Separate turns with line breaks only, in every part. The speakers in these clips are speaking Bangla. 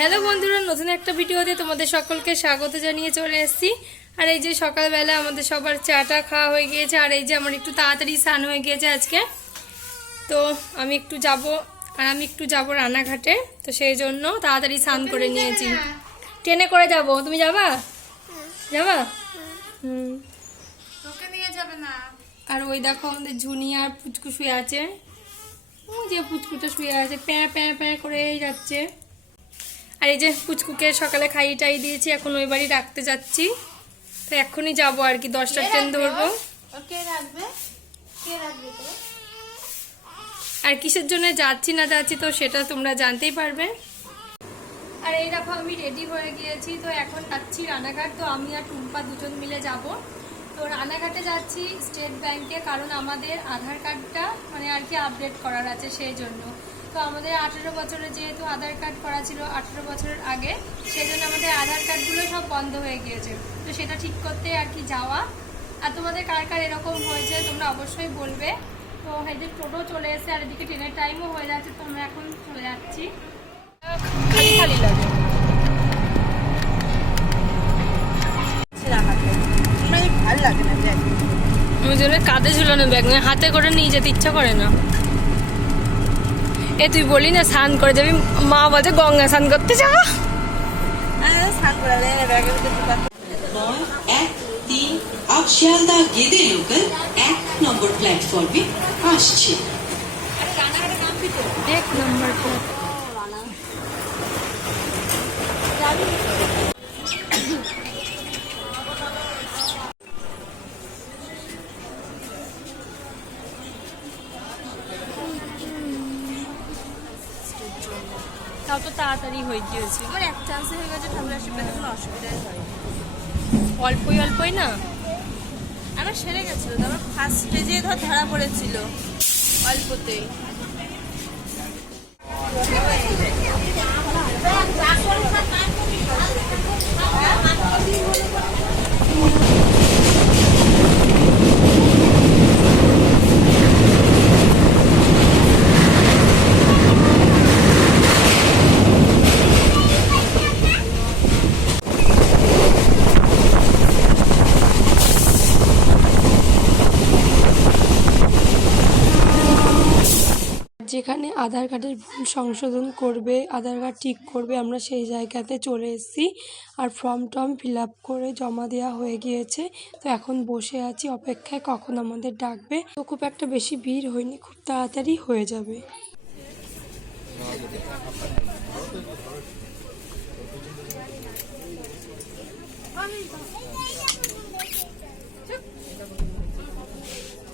হ্যালো বন্ধুরা নতুন একটা ভিডিওতে তোমাদের সকলকে স্বাগত জানিয়ে চলে এসেছি। আর এই যে সকালবেলা আমাদের সবার চাটা খাওয়া হয়ে গিয়েছে আর এই যে আমার একটু তাড়াতাড়ি স্নান হয়ে গিয়েছে আজকে। তো আমি একটু যাব আর আমি একটু যাব রানাঘাটে তো সেই জন্য তাড়াতাড়ি স্নান করে নিয়েছি। ট্রেনে করে যাব তুমি যাবা? যাবা? হুম।
তোকে নিয়ে যাবে না।
আর ওই দেখো আমাদের ঝুনি আর পুচকু শুয়ে আছে। ও যে পুচকুটা শুয়ে আছে প্যাঁ প্যাঁ প্যাঁ করেই যাচ্ছে। আর এই যে পুচকুকে সকালে খাইয়ে টাই দিয়েছি এখন ওই বাড়ি রাখতে যাচ্ছি। তো এখনই যাব আর কি দশটার ট্রেন ধরবো। আর কিসের জন্য যাচ্ছি না যাচ্ছি তো সেটা তোমরা জানতেই পারবে। আর এই দেখো আমি রেডি হয়ে গিয়েছি তো এখন যাচ্ছি রানাঘাট। তো আমি আর টুম্পা দুজন মিলে যাব। তো রানাঘাটে যাচ্ছি স্টেট ব্যাংকে কারণ আমাদের আধার কার্ডটা মানে আর কি আপডেট করার আছে সেই জন্য। তো আমাদের আঠেরো বছরে যেহেতু আধার কার্ড করা ছিল আঠেরো বছরের আগে সেই জন্য আমাদের আধার কার্ডগুলো সব বন্ধ হয়ে গিয়েছে। তো সেটা ঠিক করতে আর কি যাওয়া? আর তোমাদের কার কার এরকম হয়েছে তোমরা অবশ্যই বলবে। তো এদিকে টোটো চলে এসে আর এদিকে ট্রেনের টাইমও হয়ে যাচ্ছে তো আমরা এখন চলে যাচ্ছি। খালি খালি লাগে।
ভালো না
কাঁধে ঝুলানো ব্যাগ নয় হাতে করে নিয়ে যেতে ইচ্ছা করে না। এ তুই বলি না স্নান করে যাবি। মা বলছে গঙ্গা স্নান করতে
ঢুকাতে
নয় এক তিন আপ শিয়ালদা গেদে লোকাল এক নম্বর প্ল্যাটফর্মে আসছে।
এক নম্বর তাও তো তাড়াতাড়ি হয়ে গিয়েছে।
আমার এক চান্সে হয়ে গেছে ঠাকুর আশীর্বাদে কোনো অসুবিধাই হয়
অল্পই অল্পই না?
আমার সেরে গেছিল তো আমার ফার্স্ট স্টেজে ধর ধরা পড়েছিল অল্পতেই
যেখানে আধার কার্ডের ভুল সংশোধন করবে, আধার কার্ড ঠিক করবে, আমরা সেই জায়গাতে চলে এসেছি। আর ফর্ম টর্ম ফিল আপ করে জমা দেওয়া হয়ে গিয়েছে। তো এখন বসে আছি, অপেক্ষায় কখন আমাদের ডাকবে। তো খুব একটা বেশি ভিড় হয়নি, খুব তাড়াতাড়ি হয়ে যাবে।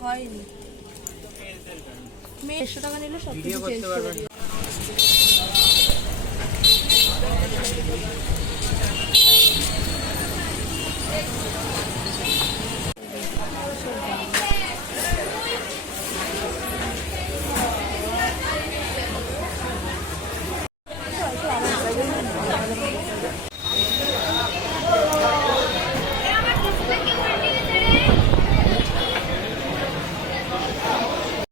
হয়নি। মেয়ে একশো টাকা নিলে সব কিছু চেঞ্জ করে দিও Thank you.